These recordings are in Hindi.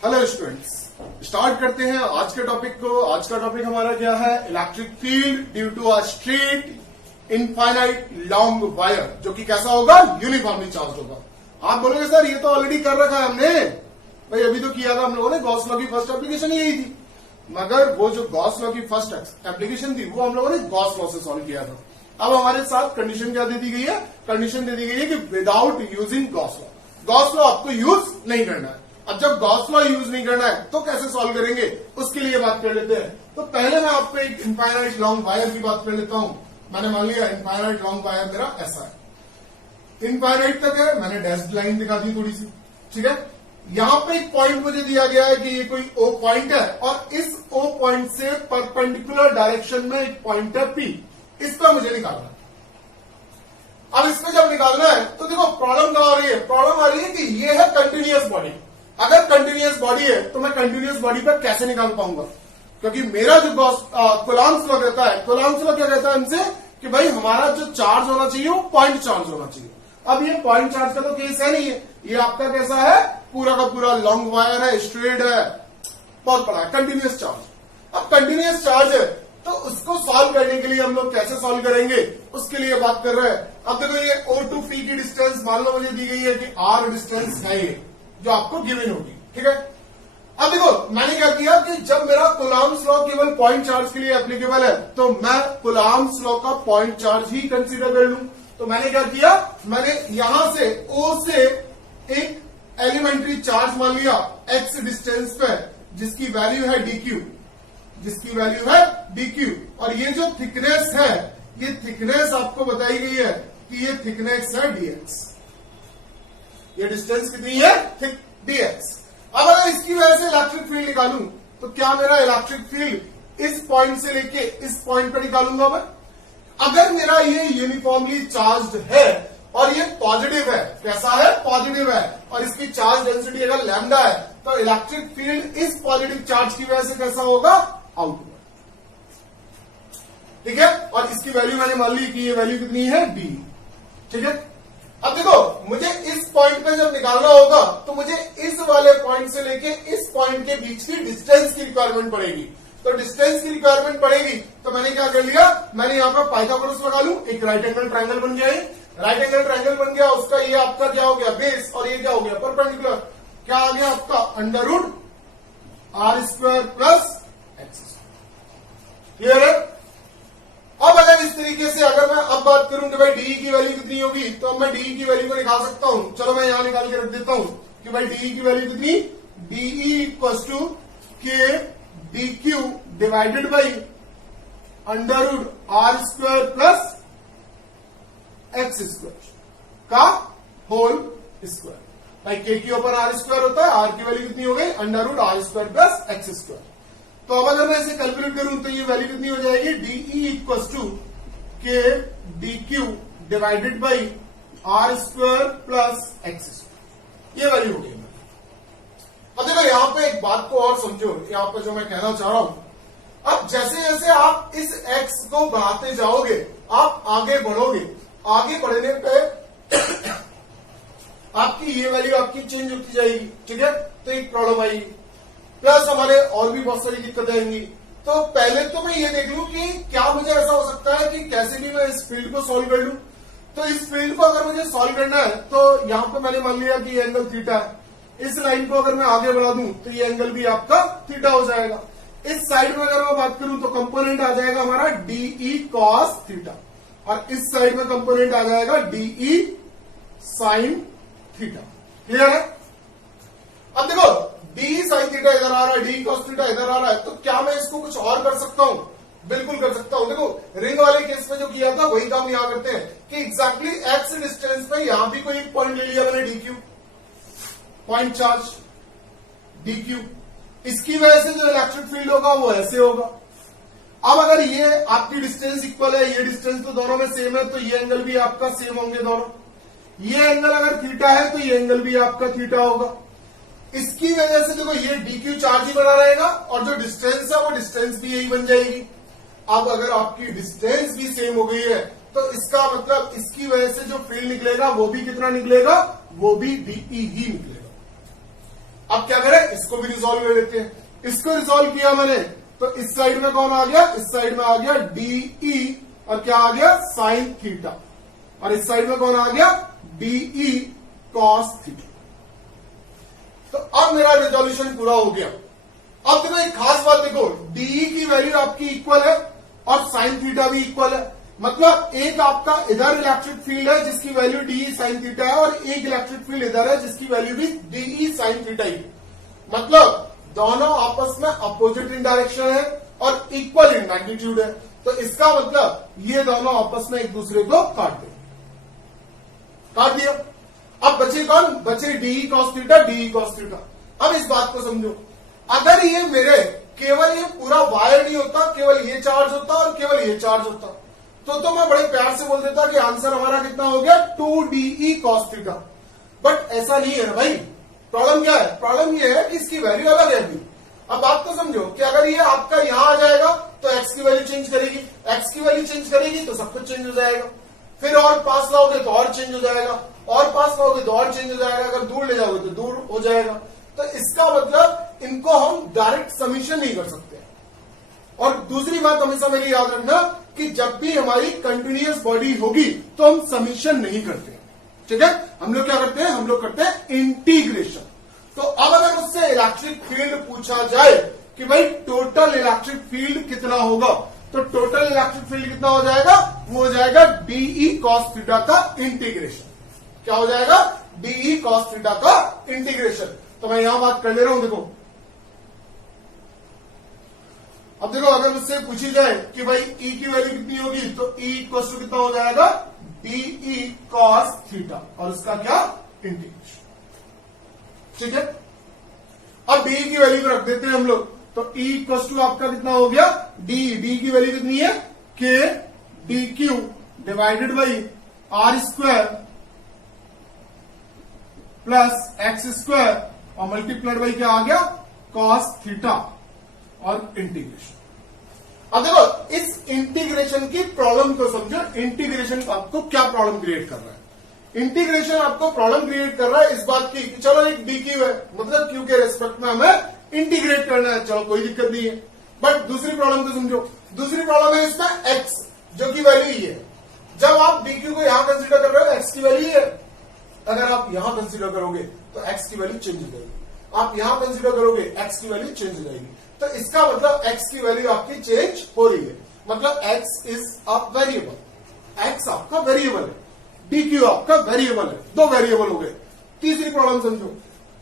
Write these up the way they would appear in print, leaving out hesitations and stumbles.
हेलो स्टूडेंट्स, स्टार्ट करते हैं आज के टॉपिक को। आज का टॉपिक हमारा क्या है? Electric field due to a straight infinite long wire, जो कि कैसा होगा? यूनिफॉर्मली चार्ज होगा। आप बोलोगे सर ये तो ऑलरेडी कर रखा है हमने। भाई अभी तो किया था हम लोगों ने, गॉस लॉ की फर्स्ट एप्लीकेशन यही थी। मगर वो जो गॉस लॉ की फर्स्ट एप्लीकेशन थी वो हम लोगों ने गॉस लॉ से सॉल्व किया था। अब हमारे साथ कंडीशन क्या दे दी गई है? कंडीशन दे दी गई है कि without using Gauss law, Gauss law आपको यूज नहीं करना है। अब जब गॉस लॉ यूज नहीं करना है तो कैसे सॉल्व करेंगे, उसके लिए बात कर लेते हैं। तो पहले मैं आपको एक इनफाइनाइट लॉन्ग वायर की बात कर लेता हूं। मैंने मान लिया इनफाइनाइट लॉन्ग वायर मेरा ऐसा है, इनफाइनाइट तक है। मैंने डैश्ड लाइन दिखा दी थोड़ी सी, ठीक है। यहां पे एक पॉइंट मुझे दिया गया है कि ये कोई ओ पॉइंट है और इस ओ पॉइंट से परपेंडिकुलर डायरेक्शन में एक पॉइंट है पी, इसका मुझे निकालना है। अब इसमें जब निकालना है तो देखो प्रॉब्लम क्या हो रही है? प्रॉब्लम आ रही है कि ये है कंटिन्यूअस बॉडी। अगर कंटिन्यूअस बॉडी है तो मैं कंटिन्यूअस बॉडी पर कैसे निकाल पाऊंगा? क्योंकि मेरा जो कूलॉम्स लॉ कहता है, कूलॉम्स लॉ क्या कहता है हमसे कि भाई हमारा जो चार्ज होना चाहिए वो पॉइंट चार्ज होना चाहिए। अब ये पॉइंट चार्ज का तो केस है नहीं है, ये आपका कैसा है? पूरा का पूरा लॉन्ग वायर है, स्ट्रेट है, बहुत बड़ा है, कंटिन्यूअस चार्ज। अब कंटिन्यूअस चार्ज है तो उसको सॉल्व करने के लिए हम लोग कैसे सॉल्व करेंगे, उसके लिए बात कर रहे हैं। अब देखो ये O टू P की डिस्टेंस मान लो मुझे दी गई है कि R डिस्टेंस है ये, जो आपको गिवन होगी, ठीक है। अब देखो मैंने क्या किया कि जब मेरा कूलॉम्स लॉ केवल पॉइंट चार्ज के लिए एप्लीकेबल है तो मैं कूलॉम्स लॉ का पॉइंट चार्ज ही कंसीडर कर लूं। तो मैंने क्या किया, मैंने यहां से O से एक एलिमेंट्री चार्ज मान लिया x डिस्टेंस पे, जिसकी वैल्यू है dq, जिसकी वैल्यू है dq। और ये जो थिकनेस है, ये थिकनेस आपको बताई गई है कि ये थिकनेस है dx। ये डिस्टेंस कितनी है? Thick dx। अब अगर इसकी वजह से इलेक्ट्रिक फील्ड निकालूं तो क्या मेरा इलेक्ट्रिक फील्ड इस पॉइंट से लेके इस पॉइंट पर निकालूंगा मैं? अगर मेरा ये यूनिफॉर्मली चार्ज्ड है और ये पॉजिटिव है, कैसा है? पॉजिटिव है, और इसकी चार्ज डेंसिटी अगर लैम्डा है तो इलेक्ट्रिक फील्ड इस पॉजिटिव चार्ज की वजह से कैसा होगा? आउटवर्ड, ठीक है। और इसकी वैल्यू मैंने मान ली कि ये वैल्यू कितनी है? d, ठीक है। अब देखो मुझे इस पॉइंट पे जब निकालना होगा तो मुझे इस वाले पॉइंट से लेके इस पॉइंट के बीच की डिस्टेंस की रिक्वायरमेंट पड़ेगी। तो डिस्टेंस की रिक्वायरमेंट पड़ेगी तो मैंने क्या कर लिया, मैंने यहाँ पर पाइथागोरस लगा लूं, एक राइट एंगल ट्रायंगल बन गया। राइट एंगल ट्रायंगल बन गया, उसका ये आपका क्या हो गया? बेस, और ये क्या हो गया? परपेंडिकुलर। क्या आ गया आपका? Under root R square plus x। Clear है? अब अगर इस तरीके से अगर मैं अब बात करूं कि भाई डी की वैल्यू कितनी होगी, तो अब मैं डी की वैल्यू को निकाल सकता हूं। चलो मैं यहां निकाल के रख देता हूं कि भाई डी की वैल्यू कितनी? DE equal to K D Q divided by under root R square plus x square का होल स्क्वायर। भाई के की ऊपर R स्क्वायर होता है, R की वैल्यू कितनी हो गई? Under root R square plus x square. तो अब अगर मैं इसे कैलकुलेट करूं तो ये वैल्यू कितनी हो जाएगी? DE equal to K D Q divided by R square plus x square, ये वैल्यू हो गई। अब देखो यहां पे एक बात को और समझो, यहां पे जो मैं कहना चाह रहा हूं, अब जैसे जैसे आप इस x को बढ़ाते जाओगे आप आगे बढ़ोगे, आगे बढ़ने पे आपकी ये वैल्यू आपकी चेंज होती जाएगी, ठीक है। तो एक प्रॉब्लम आएगी, प्लस हमारे और भी बहुत सारी दिक्कतें आएंगी। तो पहले तो मैं ये देख लूं कि क्या मुझे ऐसा हो सकता है कि कैसे भी मैं इस फील्ड को सॉल्व कर लूं। तो इस फील्ड को अगर मुझे सॉल्व करना है तो यहां पे मैंने मान लिया कि ये एंगल थीटा है। इस लाइन को अगर मैं आगे बढ़ा दूं तो ये एंगल भी आपका थीटा हो जाएगा। इस साइड में अगर मैं बात करूं तो कंपोनेंट आ जाएगा हमारा डीई कॉस थीटा, और इस साइड में कंपोनेंट आ जाएगा डीई साइन थीटा। क्लियर है? अब देखो डी साइन थीटा इधर आ रहा है, डी कॉस थीटा इधर आ रहा है, तो क्या मैं इसको कुछ और कर सकता हूं? बिल्कुल कर सकता हूं। देखो रिंग वाले केस में जो किया था वही काम यहां करते हैं कि एग्जैक्टली एक्स डिस्टेंस पे यहां भी कोई एक पॉइंट ले लिया मैंने डीक्यू, पॉइंट चार्ज डीक्यू। इसकी वजह से जो इलेक्ट्रिक फील्ड होगा वो ऐसे होगा। अब अगर ये आपकी डिस्टेंस इक्वल है, ये डिस्टेंस तो दोनों में सेम है, तो ये एंगल भी आपका सेम होंगे दोनों। ये एंगल अगर थीटा है तो ये एंगल भी आपका थीटा होगा। इसकी वजह से देखो ये डीक्यू चार्ज ही बना रहेगा और जो डिस्टेंस है वो डिस्टेंस भी यही बन जाएगी। अब अगर आपकी डिस्टेंस भी सेम हो गई है तो इसका मतलब इसकी वजह से जो फील्ड निकलेगा वो भी कितना निकलेगा? वो भी डीई ही निकलेगा। अब क्या करें? इसको भी रिजॉल्व कर लेते हैं। इसको रिजॉल्व किया मैंने तो इस साइड में कौन आ गया, इस साइड में आ गया डीई और क्या आ गया साइन थीटा, और इस साइड में कौन आ गया डीई कॉस थीटा। तो अब मेरा रिजोल्यूशन पूरा हो गया। अब देखो एक खास बात देखो, डीई की वैल्यू आपकी इक्वल है और साइन थीटा भी इक्वल है, मतलब एक आपका इधर इलेक्ट्रिक फील्ड है जिसकी वैल्यू डीई साइन थीटा है और एक इलेक्ट्रिक फील्ड इधर है जिसकी वैल्यू भी डीई साइन थीटा ही है, मतलब दोनों आपस में अपोजिट इन डायरेक्शन है और इक्वल इन मैग्नीट्यूड है। तो इसका मतलब ये दोनों आपस में एक दूसरे को काट दिया। अब बचे कौन, बचे dE cos theta, dE cos theta. अब इस बात को समझो, अगर ये मेरे केवल ये पूरा वायर नहीं होता, केवल ये चार्ज होता और केवल ये चार्ज होता, तो मैं बड़े प्यार से बोल देता कि आंसर हमारा कितना हो गया 2DE cos थीटा। बट ऐसा नहीं है ना भाई। प्रॉब्लम क्या है, प्रॉब्लम ये है कि इसकी वैल्यू अलग है अभी। अब बात को समझो कि अगर ये आपका यहां आ जाएगा तो एक्स की वैल्यू चेंज करेगी, एक्स की वैल्यू चेंज करेगी तो सब कुछ चेंज हो जाएगा, फिर और पास लाओगे तो और चेंज हो जाएगा, और पास लाओगे तो और चेंज हो जाएगा, अगर दूर ले जाओगे तो दूर हो जाएगा। तो इसका मतलब इनको हम डायरेक्ट समीशन नहीं कर सकते। और दूसरी बात हमेशा मेरी याद रखना कि जब भी हमारी कंटिन्यूअस बॉडी होगी तो हम समीशन नहीं करते, ठीक है। हम लोग क्या करते हैं, हम लोग करते हैं इंटीग्रेशन। तो अब अगर मुझसे इलेक्ट्रिक फील्ड पूछा जाए कि भाई टोटल इलेक्ट्रिक फील्ड कितना होगा, तो टोटल इलेक्ट्रिक फील्ड कितना हो जाएगा, वो हो जाएगा डीई कॉस थीटा का इंटीग्रेशन। क्या हो जाएगा, डीई कॉस थीटा का इंटीग्रेशन। तो मैं यहां बात कर ले रहा हूं, देखो अब देखो अगर मुझसे पूछी जाए कि भाई E की वैल्यू कितनी होगी, तो E इक्वल टू कितना हो जाएगा डीई कॉस थीटा और उसका क्या इंटीग्रेशन, ठीक है। अब डी की वैल्यू को रख देते हैं हम लोग, तो E इक्वल टू आपका कितना हो गया डी की वैल्यू कितनी है K D Q divided by R square plus X square और मल्टीप्लाइड बाई क्या आ गया कॉस थीटा और इंटीग्रेशन। अब देखो इस इंटीग्रेशन की प्रॉब्लम को समझो, इंटीग्रेशन आपको क्या प्रॉब्लम क्रिएट कर रहा है। इंटीग्रेशन आपको प्रॉब्लम क्रिएट कर रहा है इस बात की कि चलो एक डी क्यू है, मतलब क्यू के रेस्पेक्ट में हमें इंटीग्रेट करना है, चलो कोई दिक्कत नहीं है। बट दूसरी प्रॉब्लम को समझो, दूसरी प्रॉब्लम है इसमें एक्स जो की वैल्यू ही है। जब आप डी क्यू को यहां कंसिडर कर रहे हो एक्स की वैल्यू ही है, अगर आप यहां कंसिडर करोगे तो एक्स की वैल्यू चेंज हो जाएगी, आप यहां कंसिडर करोगे एक्स की वैल्यू चेंज हो जाएगी। तो इसका मतलब x की वैल्यू आपकी चेंज हो रही है, मतलब x is a variable, x आपका वेरिएबल है, dq आपका वेरिएबल है, दो वेरिएबल हो गए। तीसरी प्रॉब्लम समझो,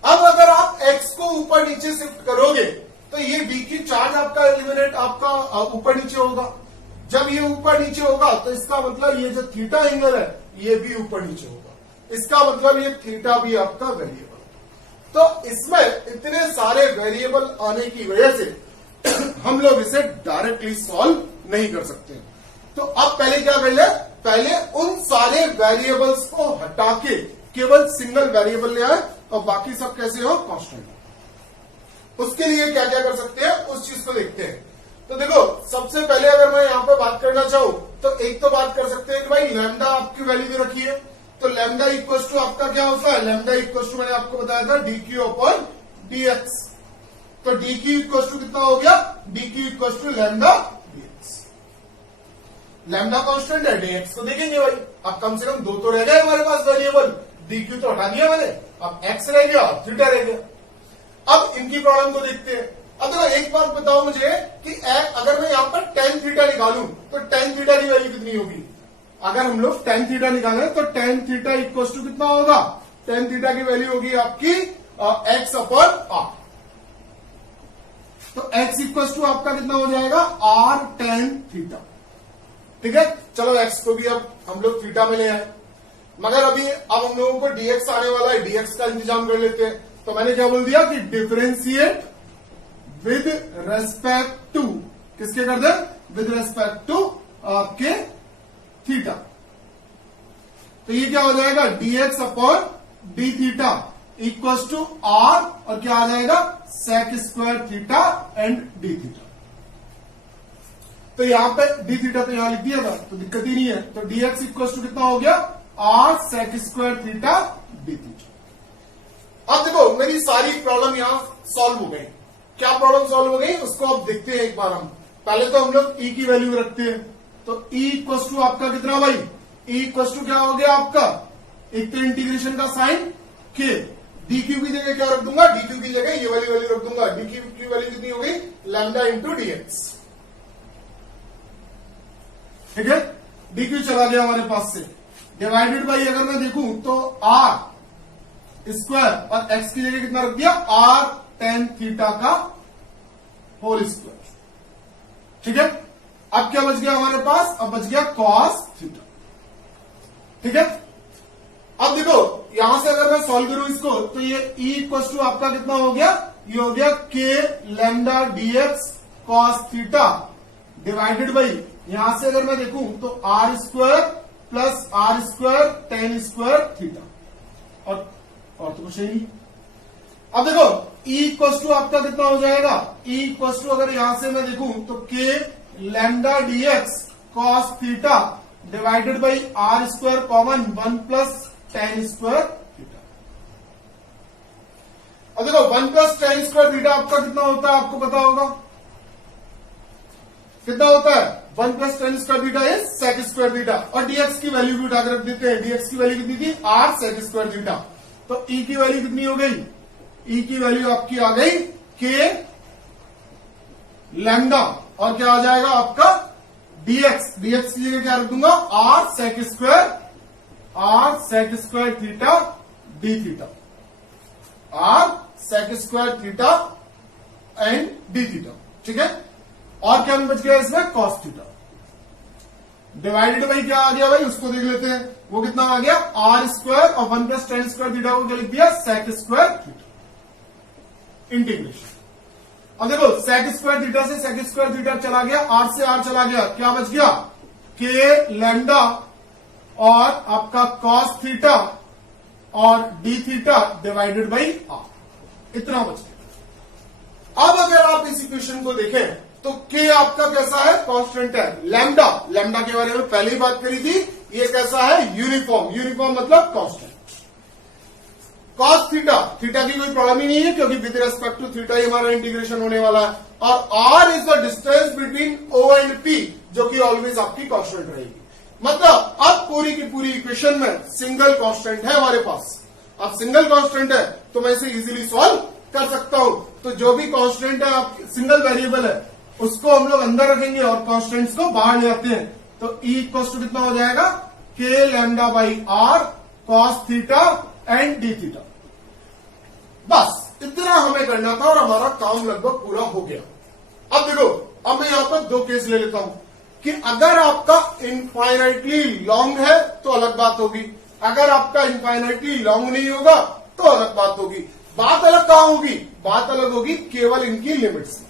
अब अगर आप x को ऊपर नीचे शिफ्ट करोगे तो ये dq चार्ज आपका एलिमिनेट आपका ऊपर नीचे होगा। जब ये ऊपर नीचे होगा तो इसका मतलब ये जो थीटा एंगल है ये भी ऊपर नीचे होगा, इसका मतलब ये थीटा भी आपका वेरिएबल। तो इसमें इतने सारे वेरिएबल आने की वजह से हम लोग इसे डायरेक्टली सॉल्व नहीं कर सकते। तो अब पहले क्या कर ले, पहले उन सारे वेरिएबल्स को हटा के केवल सिंगल वेरिएबल ले आए और बाकी सब कैसे हो कांस्टेंट। उसके लिए क्या क्या कर सकते हैं उस चीज को देखते हैं। तो देखो सबसे पहले अगर मैं यहां पर बात करना चाहूं तो एक तो बात कर सकते हैं कि भाई लैम्डा आपकी वैल्यू दे रखी है, तो लैम्डा इक्वल टू आपका क्या होता है, लैम्डा इक्वल टू मैंने आपको बताया था डीक्यू अपॉन डीएक्स। तो डीक्यू इक्वल टू कितना हो गया, dq equal to lambda dx. Lambda constant है, डीएक्स को देखेंगे भाई। अब कम से कम दो तो रह गए हमारे पास वेरिएबल, डीक्यू तो हटा दिया मैंने, अब एक्स रह गया और थीटा रह गया। अब इनकी प्रॉब्लम को देखते हैं। अब देखो एक बात बताओ मुझे कि अगर मैं यहां पर टेन थीटा निकालूं तो टेन थीटा की वैल्यू कितनी होगी। अगर हम लोग टेन थीटा निकालें तो टेन थीटा इक्वल टू कितना होगा, टेन थीटा की वैल्यू होगी आपकी एक्स अपॉन आर। तो एक्स इक्वल टू आपका कितना हो जाएगा आर टेन थीटा, ठीक है। चलो एक्स को भी अब हम लोग थीटा में ले आए, मगर अभी अब हम लोगों को डीएक्स आने वाला है, डीएक्स का इंतजाम कर लेते हैं। तो मैंने क्या बोल दिया कि डिफरेंशिएट विद रेस्पेक्ट टू, किसके कर दे, विद रेस्पेक्ट टू आपके थीटा। तो ये क्या हो जाएगा dx upon D theta equal to R और क्या आ जाएगा sec square theta and D theta. तो यहां पे डी थीटा तो यहां लिख दिया था तो दिक्कत ही नहीं है। तो dx इक्वल टू कितना हो गया R sec square theta D theta. अब देखो मेरी सारी प्रॉब्लम यहां सॉल्व हो गई। क्या प्रॉब्लम सॉल्व हो गई उसको अब देखते हैं एक बार हम। पहले तो हम लोग ई की वैल्यू रखते हैं, तो ई इक्वल्स टू आपका कितना भाई, ई इक्वल्स टू क्या हो गया आपका, एक तो इंटीग्रेशन का साइन के, डी क्यू की जगह क्या रख दूंगा, डी क्यू की जगह ये वाली वैल्यू रख दूंगा। डी क्यू की वैल्यू कितनी हो गई, लैम्डा इंटू डीएक्स। ठीक है, डी क्यू चला गया हमारे पास से, डिवाइडेड बाई अगर मैं देखूं तो आर स्क्वायर और एक्स की जगह कितना रख दिया, आर टेन थीटा का होल स्क्वायर। ठीक है, अब क्या बच गया हमारे पास, अब बच गया कॉस थीटा। ठीक है, अब देखो यहां से अगर मैं सॉल्व करूं इसको तो ये ई इक्वल टू आपका कितना हो गया, ये हो गया K lambda dx cos theta divided by, यहां से अगर मैं देखूं तो R square plus R square tan square theta, और तो कुछ नहीं। अब देखो ई इक्वल टू आपका कितना हो जाएगा, ई इक्वल टू अगर यहां से मैं देखूं तो K lambda dx cos theta divided by R square common 1 plus tan square theta. अब देखो 1 प्लस टेन स्क्वायर थीटा आपका कितना होता है, आपको पता होगा कितना होता है, 1 plus tan square theta is sec square theta, और डीएक्स की वैल्यू भी उठाकर रख देते हैं। डीएक्स की वैल्यू कितनी थी, आर सेक स्क्वायर थीटा। तो ई की वैल्यू कितनी हो गई, ई की वैल्यू आपकी आ गई के लैम्डा और क्या आ जाएगा आपका डीएक्स, डीएक्स की जगह क्या रख दूंगा, R sec square theta D theta, R sec square theta and D theta. ठीक है, और क्या बच गया इसमें, कॉस थीटा डिवाइडेड बाई क्या आ गया भाई, उसको देख लेते हैं, वो कितना आ गया, आर स्क्वायर और 1 प्लस टेन स्क्वायर थीटा को क्या लिख दिया, सेक स्क्वायर थीटा इंटीग्रेशन। अब देखो सेक स्क्वायर थीटा से सेक स्क्वायर थीटा चला गया, आर से आर चला गया, क्या बच गया, के लैम्डा और आपका कॉस थीटा और D theta divided by R, इतना बच गया। अब अगर आप इस इक्वेशन को देखें तो के आपका कैसा है, कांस्टेंट है, लैम्डा, लैम्डा के बारे में पहले ही बात करी थी, ये कैसा है, यूनिफॉर्म, यूनिफॉर्म मतलब कांस्टेंट। कॉस थीटा, थीटा की कोई प्रॉब्लम ही नहीं है क्योंकि विद रेस्पेक्ट टू थीटा ही हमारा इंटीग्रेशन होने वाला है, और R is the distance between O and P जो कि ऑलवेज आपकी कांस्टेंट रहेगी। मतलब अब पूरी की पूरी इक्वेशन में सिंगल कांस्टेंट है हमारे पास। अब सिंगल कांस्टेंट है तो मैं इसे इजीली सॉल्व कर सकता हूं। तो जो भी कांस्टेंट है, आप सिंगल वेरिएबल है, उसको हम लोग अंदर रखेंगे और कांस्टेंट्स को बाहर ले आते हैं। तो ई इक्वल टू कितना हो जाएगा, K lambda by R cos theta and D theta. बस इतना हमें करना था और हमारा काम लगभग पूरा हो गया। अब देखो, अब मैं यहां पर दो केस ले लेता हूं कि अगर आपका इनफाइनाइटली लॉन्ग है तो अलग बात होगी, अगर आपका इनफाइनाइटली लॉन्ग नहीं होगा तो अलग बात होगी। बात अलग कहां होगी, बात अलग होगी केवल इनकी लिमिट्स में।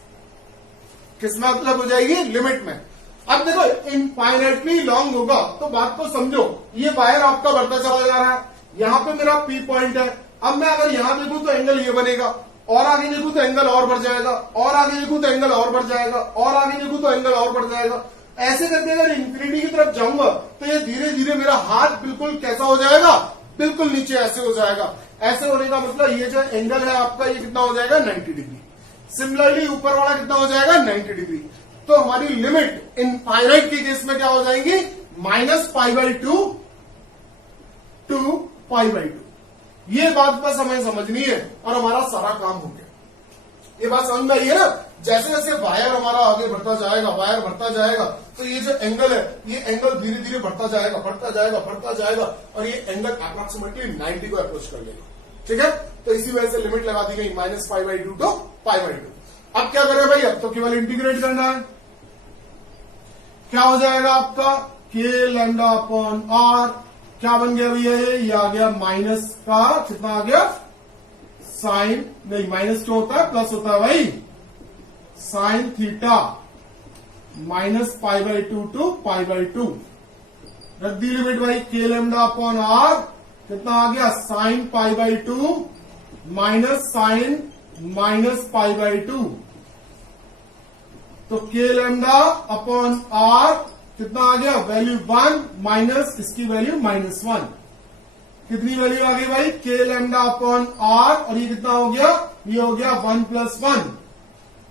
किसमें अलग हो जाएगी, लिमिट में। अब देखो इनफाइनाइटली लॉन्ग होगा तो बात को समझो, ये वायर आपका बढ़ता चला जा रहा है, यहां पे मेरा पी पॉइंट है। अब मैं अगर यहां देखूं तो एंगल ये बनेगा, और आगे देखूं तो एंगल और बढ़ जाएगा, और आगे देखूं तो एंगल और बढ़ जाएगा, और आगे देखूं तो एंगल और बढ़ जाएगा। ऐसे करके अगर इंफिनिटी की तरफ जाऊंगा तो ये धीरे धीरे मेरा हाथ बिल्कुल कैसा हो जाएगा, बिल्कुल नीचे ऐसे हो जाएगा। ऐसे होने का मतलब ये जो एंगल है आपका, ये कितना हो जाएगा, 90 डिग्री। सिमिलरली ऊपर वाला कितना हो जाएगा, 90 डिग्री। तो हमारी लिमिट इनफाइनाइट के केस में क्या हो जाएंगी, -π/2 to π/2। ये बात बस हमें समझनी है और हमारा सारा काम हो गया। ये बात समझ में आई है ना। जैसे जैसे वायर हमारा आगे बढ़ता जाएगा, वायर बढ़ता जाएगा, तो ये जो एंगल है, ये एंगल धीरे धीरे बढ़ता जाएगा, बढ़ता जाएगा, बढ़ता जाएगा, और ये एंगल अप्रोक्सीमेटली 90 को अप्रोच कर लेगा। ठीक है, तो इसी वजह से लिमिट लगा दी गई -π/2 to π/2। अब क्या करें भाई, अब तो केवल इंटीग्रेट करना है। क्या हो जाएगा आपका, के लैम्डा अपॉन आर, क्या बन गया भैया, ये आ गया माइनस का कितना आ गया, साइन, नहीं माइनस क्यों होता है, प्लस होता है भाई, साइन थीटा -π/2 to π/2। रख दी लिमिट भाई, के लैम्डा अपॉन आर कितना आ गया, साइन π/2 माइनस साइन -π/2। तो के लैम्डा अपॉन आर कितना आ गया, वैल्यू 1 माइनस इसकी वैल्यू -1। कितनी वैल्यू आ गई भाई, के लैम्डा अपॉन आर, और ये कितना हो गया, ये हो गया 1+1,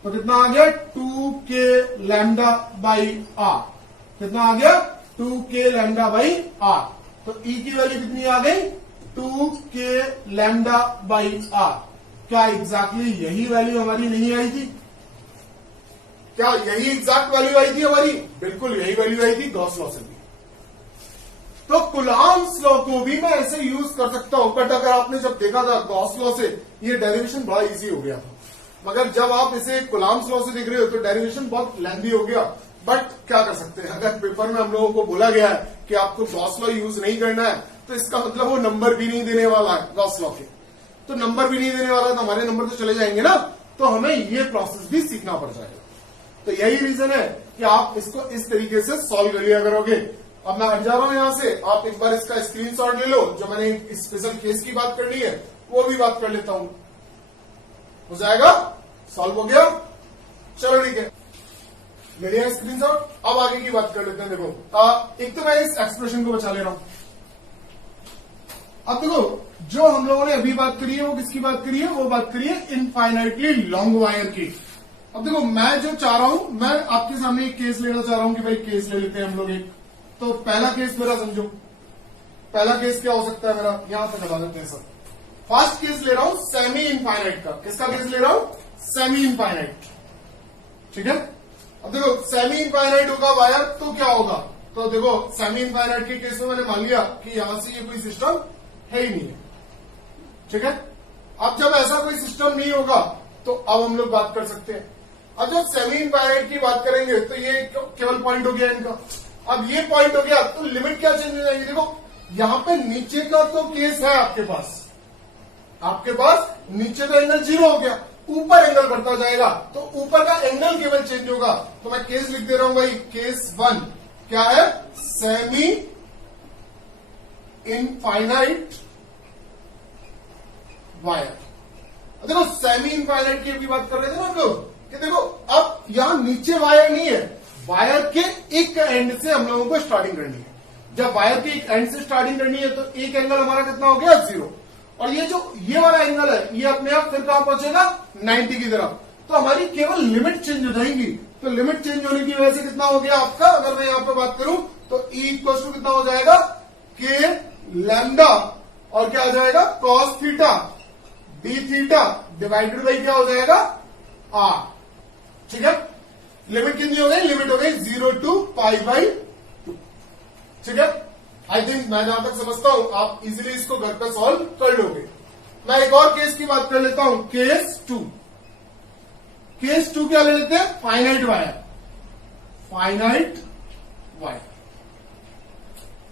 तो कितना आ गया 2k लैम्डा बाई आर, कितना आ गया 2k लैम्डा बाई आर। तो E की वैल्यू कितनी आ गई, 2k लैम्डा बाई आर। क्या एग्जैक्टली यही वैल्यू हमारी नहीं आई थी, क्या यही एग्जैक्ट वैल्यू आई थी हमारी, बिल्कुल यही वैल्यू आई थी गॉस लॉ से भी। तो कुलाम्स लॉ को भी मैं ऐसे यूज कर सकता हूं, बट अगर आपने जब देखा था गॉस लॉ से, ये डेरिवेशन बड़ा इजी हो गया था, मगर जब आप इसे कुलाम्स लॉ से देख रहे हो तो डेरिवेशन बहुत लेंथी हो गया। बट क्या कर सकते हैं, अगर पेपर में हम लोगों को बोला गया है कि आपको गॉस लॉ यूज नहीं करना है, तो इसका मतलब वो नंबर भी नहीं देने वाला है गॉस लॉ के, तो नंबर भी नहीं देने वाला है तो हमारे नंबर तो चले जाएंगे ना, तो हमें ये प्रोसेस भी सीखना पड़ जाएगा। तो यही रीजन है कि आप इसको इस तरीके से सॉल्व कर लिया करोगे। अब मैं हट जा रहा हूं यहां से, आप एक बार इसका स्क्रीनशॉट ले लो, जो मैंने इस स्पेशल केस की बात करनी है वो भी बात कर लेता हूं, हो जाएगा, सॉल्व हो गया, चलो ठीक है, ले लिया स्क्रीनशॉट। अब आगे की बात कर लेते हैं। देखो एक तो मैं इस एक्सप्रेशन को बचा ले रहा हूं। अब देखो जो हम लोगों ने अभी बात करी है वो किसकी बात करी है, वो बात करी है इनफाइनाइटली लॉन्ग वायर की। अब देखो मैं जो चाह रहा हूं, मैं आपके सामने एक केस लेना चाह रहा हूं कि भाई केस ले लेते हैं हम लोग एक। तो पहला केस मेरा समझो, पहला केस क्या हो सकता है मेरा, यहां तक लगा देते हैं सब। फर्स्ट केस ले रहा हूं सेमी इनफाइनाइट का, किसका केस ले रहा हूं, सेमी इनफाइनाइट, ठीक है। अब देखो सेमी इनफाइनाइट होगा वायर तो क्या होगा, तो देखो सेमी इनफाइनाइट के केस में मैंने मान लिया कि यहां से ये कोई सिस्टम है ही नहीं है, ठीक है। अब जब ऐसा कोई सिस्टम नहीं होगा तो अब हम लोग बात कर सकते हैं। अब जब सेमी इनफाइनाइट की बात करेंगे तो ये केवल पॉइंट हो गया इनका। अब ये पॉइंट हो गया तो लिमिट क्या चेंज हो जाएगी, देखो यहां पे नीचे का तो केस है आपके पास नीचे का एंगल 0 हो गया, ऊपर एंगल बढ़ता जाएगा तो ऊपर का एंगल केवल चेंज होगा। तो मैं केस लिख दे रहा हूं भाई, केस 1 क्या है, सेमी इनफाइनाइट वायर। देखो सेमी इनफाइनाइट की भी बात कर रहे थे ना हम लोग कि देखो अब यहां नीचे वायर नहीं है, वायर के एक एंड से हम लोगों को स्टार्टिंग करनी है। जब वायर के एक एंड से स्टार्टिंग करनी है तो एक एंगल हमारा कितना हो गया, 0, और ये जो ये वाला एंगल है ये अपने आप फिर कहां पहुंचेगा, 90 की तरफ। तो हमारी केवल लिमिट चेंज हो जाएगी। तो लिमिट चेंज होने की वजह से कितना हो गया आपका, अगर मैं यहां पे बात करूं तो E इक्वल टू कितना हो जाएगा, के लैम्डा और क्या हो जाएगा, cos theta D theta divided by क्या हो जाएगा, आर, ठीक है। लिमिट कितनी हो गई, लिमिट हो गई 0 to π/2, ठीक है। आई थिंक मैं जहां तक समझता हूं आप इजीली इसको घर पे सॉल्व कर लोगे। मैं एक और केस की बात कर लेता हूं, केस 2। केस 2 क्या ले लेते हैं, फाइनाइट वायर, फाइनाइट वायर।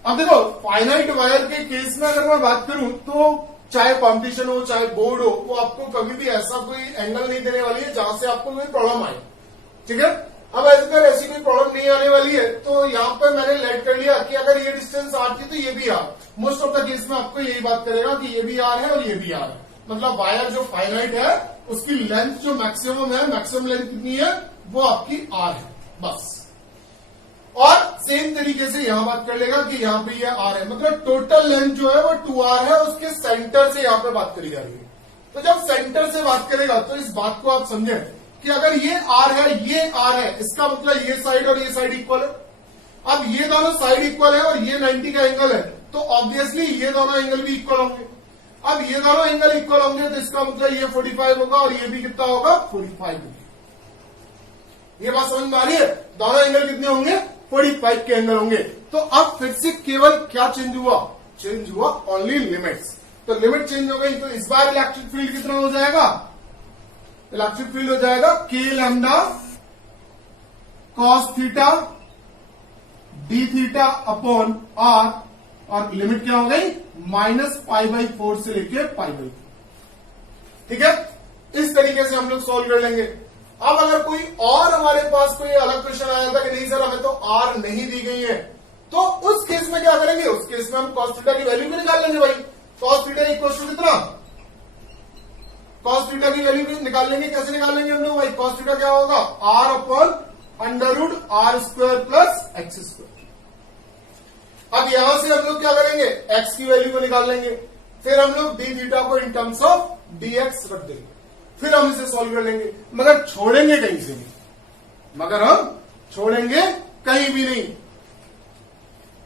अब देखो फाइनाइट वायर के केस में अगर मैं बात करूं तो चाहे कॉम्पिटिशन हो चाहे बोर्ड हो, वो आपको कभी भी ऐसा कोई एंगल नहीं देने वाली है जहां से आपको कोई प्रॉब्लम आए, ठीक है। अब अगर ऐसी कोई प्रॉब्लम नहीं आने वाली है तो यहां पर मैंने लेट कर लिया कि अगर ये डिस्टेंस आर थी तो ये भी R. Most of the case में आपको यही बात करेगा कि ये भी आर है और ये भी आर है, मतलब वायर जो फाइनाइट है उसकी लेंथ जो मैक्सिमम है, मैक्सिमम लेंथ कितनी है, वो आपकी आर है बस। और सेम तरीके से यहां बात कर लेगा कि यहां पे ये आर है, मतलब टोटल लेंथ जो है वो 2r है, उसके सेंटर से यहां पे बात करी जा रही है। तो जब सेंटर से बात करेगा तो इस बात को आप समझें कि अगर ये आर है ये आर है, इसका मतलब ये साइड और ये साइड इक्वल है। अब ये दोनों साइड इक्वल है और ये 90 का एंगल है, तो ऑब्वियसली ये दोनों एंगल भी इक्वल होंगे। अब ये दोनों एंगल इक्वल होंगे तो इसका मतलब ये 45 होगा और ये भी कितना होगा, 45 होगा। ये बात समझ में आ रही है, दोनों एंगल कितने होंगे, 45 के एंगल होंगे। तो अब फिर से केवल क्या चेंज हुआ, चेंज हुआ ओनली लिमिट्स। तो लिमिट चेंज हो गई तो इस बार इलेक्ट्रिक फील्ड कितना हो जाएगा, इलेक्ट्रिक फील्ड हो जाएगा K lambda cos theta D theta upon R, और लिमिट क्या हो गई, -π/4 से लेके π/4, ठीक है। इस तरीके से हम लोग सॉल्व कर लेंगे। अब अगर कोई और हमारे पास कोई अलग क्वेश्चन आया था कि नहीं सर हमें तो आर नहीं दी गई है, तो उस केस में क्या करेंगे, उस केस में हम कॉस थीटा की वैल्यू भी निकाल लेंगे भाई। कॉस थीटा इक्वल टू कितना, कॉस थीटा की वैल्यू भी निकाल लेंगे। कैसे निकाल लेंगे हम लोग भाई, कॉस थीटा क्या होगा, r/√r² + x²। अब यहां से हम लोग क्या करेंगे, x की वैल्यू को निकाल लेंगे, फिर हम लोग डी थीटा को इन टर्म्स ऑफ dx रख देंगे, फिर हम इसे सॉल्व कर लेंगे, मगर छोड़ेंगे कहीं से नहीं, मगर हम छोड़ेंगे कहीं भी नहीं।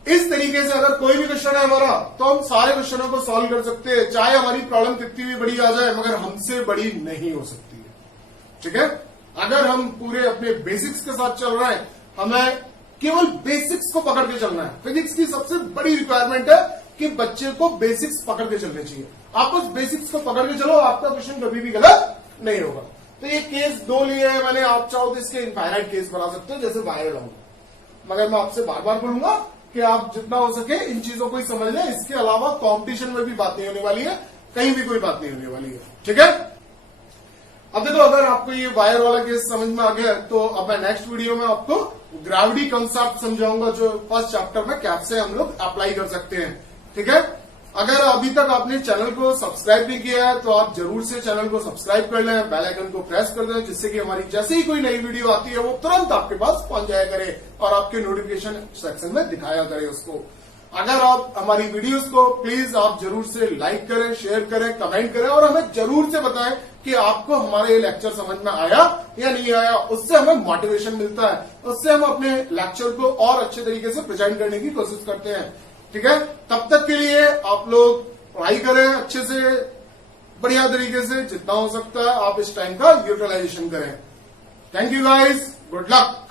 इस तरीके से अगर कोई भी क्वेश्चन है हमारा तो हम सारे क्वेश्चनों को सॉल्व कर सकते हैं, चाहे हमारी प्रॉब्लम कितनी भी बड़ी आ जाए, मगर हमसे बड़ी नहीं हो सकती है। ठीक है, अगर हम पूरे अपने बेसिक्स के साथ चल रहे हैं, हमें केवल बेसिक्स को पकड़ के चलना है। फिजिक्स की सबसे बड़ी रिक्वायरमेंट है कि बच्चे को बेसिक्स पकड़ के चलने चाहिए। आप उस बेसिक्स को पकड़ के चलो, आपका क्वेश्चन कभी भी गलत नहीं होगा। तो ये केस 2 लिए हैं मैंने, आप चाहो तो इसके इनफाइनाइट केस बना सकते हो, जैसे वायर लॉ, मगर मैं आपसे बार बार बोलूंगा कि आप जितना हो सके इन चीजों को ही समझ लें। इसके अलावा कंपटीशन में भी बात नहीं होने वाली है, कहीं भी कोई बात नहीं होने वाली है। ठीक है, अब देखो, अगर आपको ये वायर वाला केस समझ में आ गया तो अब मैं नेक्स्ट वीडियो में आपको ग्रेविटी कंसेप्ट समझाऊंगा, जो फर्स्ट चैप्टर में कैसे हम लोग अप्लाई कर सकते हैं। ठीक है, अगर अभी तक आपने चैनल को सब्सक्राइब नहीं किया है तो आप जरूर से चैनल को सब्सक्राइब कर लें, बेल आइकन को प्रेस कर दें, जिससे कि हमारी जैसे ही कोई नई वीडियो आती है वो तुरंत आपके पास पहुंच जाया करे और आपके नोटिफिकेशन सेक्शन में दिखाया करे उसको। अगर आप हमारी वीडियोस को प्लीज आप जरूर से लाइक करें, शेयर करें, कमेंट करें और हमें जरूर से बताएं कि आपको हमारा ये लेक्चर समझ में आया या नहीं आया। उससे हमें मोटिवेशन मिलता है, उससे हम अपने लेक्चर को और अच्छे तरीके से प्रेजेंट करने की कोशिश करते हैं। ठीक है, तब तक के लिए आप लोग पढ़ाई करें अच्छे से, बढ़िया तरीके से, जितना हो सकता है आप इस टाइम का यूटिलाइजेशन करें। Thank you guys, good luck.